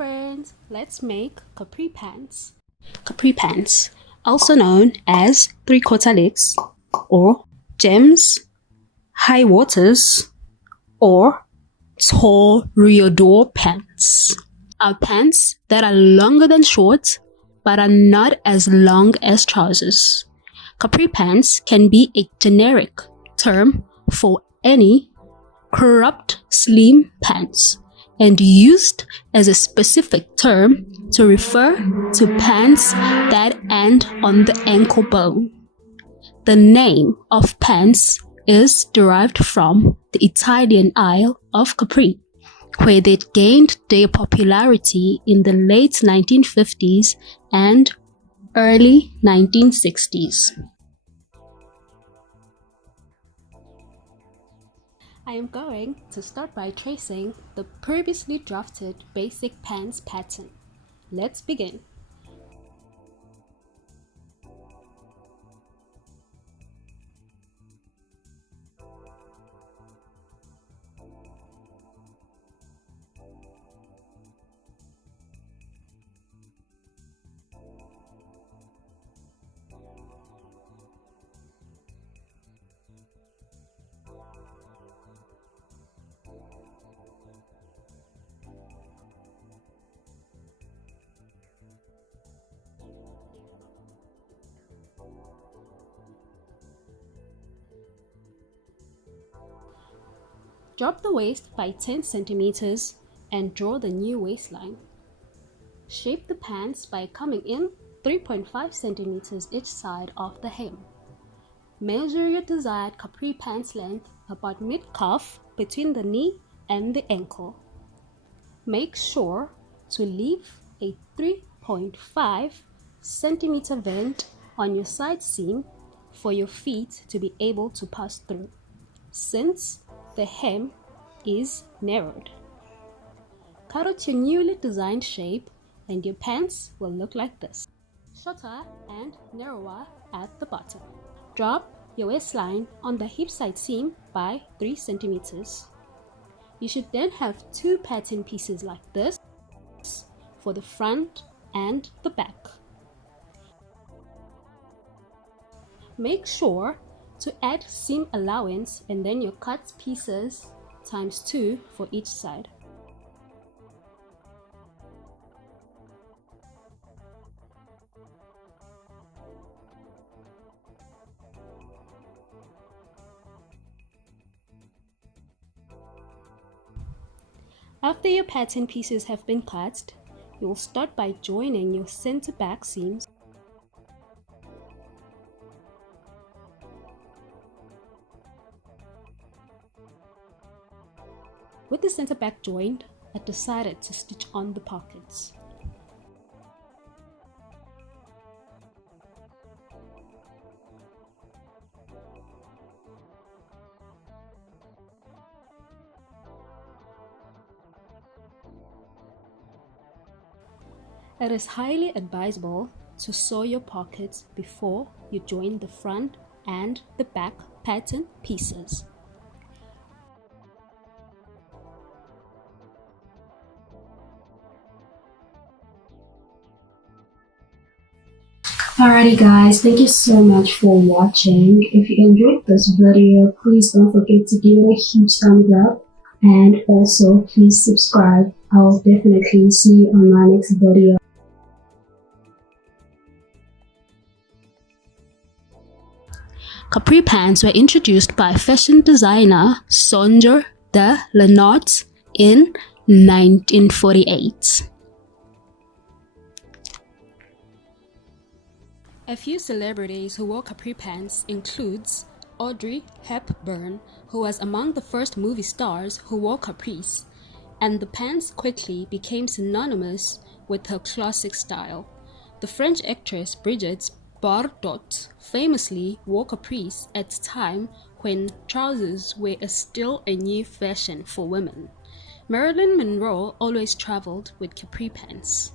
friends, let's make capri pants. Capri pants, also known as three-quarter legs or gems, high waters, or toreador pants, are pants that are longer than short but are not as long as trousers. Capri pants can be a generic term for any cropped slim pants and used as a specific term to refer to pants that end on the ankle bone. The name of pants is derived from the Italian Isle of Capri, where they gained their popularity in the late 1950s and early 1960s. I am going to start by tracing the previously drafted basic pants pattern. Let's begin. Drop the waist by 10 centimeters and draw the new waistline. Shape the pants by coming in 3.5 centimeters each side of the hem. Measure your desired capri pants length about mid-calf between the knee and the ankle. Make sure to leave a 3.5 centimeter vent on your side seam for your feet to be able to pass through, since the hem is narrowed. Cut out your newly designed shape and your pants will look like this, shorter and narrower at the bottom. Drop your waistline on the hip side seam by 3 centimeters. You should then have two pattern pieces like this for the front and the back. Make sure to add seam allowance and then your cut pieces times 2 for each side. After your pattern pieces have been cut, you will start by joining your center back seams. With the center back joined, I decided to stitch on the pockets. It is highly advisable to sew your pockets before you join the front and the back pattern pieces. Alrighty guys, thank you so much for watching. If you enjoyed this video, please don't forget to give it a huge thumbs up, and also please subscribe. I'll definitely see you on my next video. Capri pants were introduced by fashion designer Sonja de Lenotte in 1948. A few celebrities who wore capri pants includes Audrey Hepburn, who was among the first movie stars who wore capris, and the pants quickly became synonymous with her classic style. The French actress Brigitte Bardot famously wore capris at a time when trousers were still a new fashion for women. Marilyn Monroe always traveled with capri pants.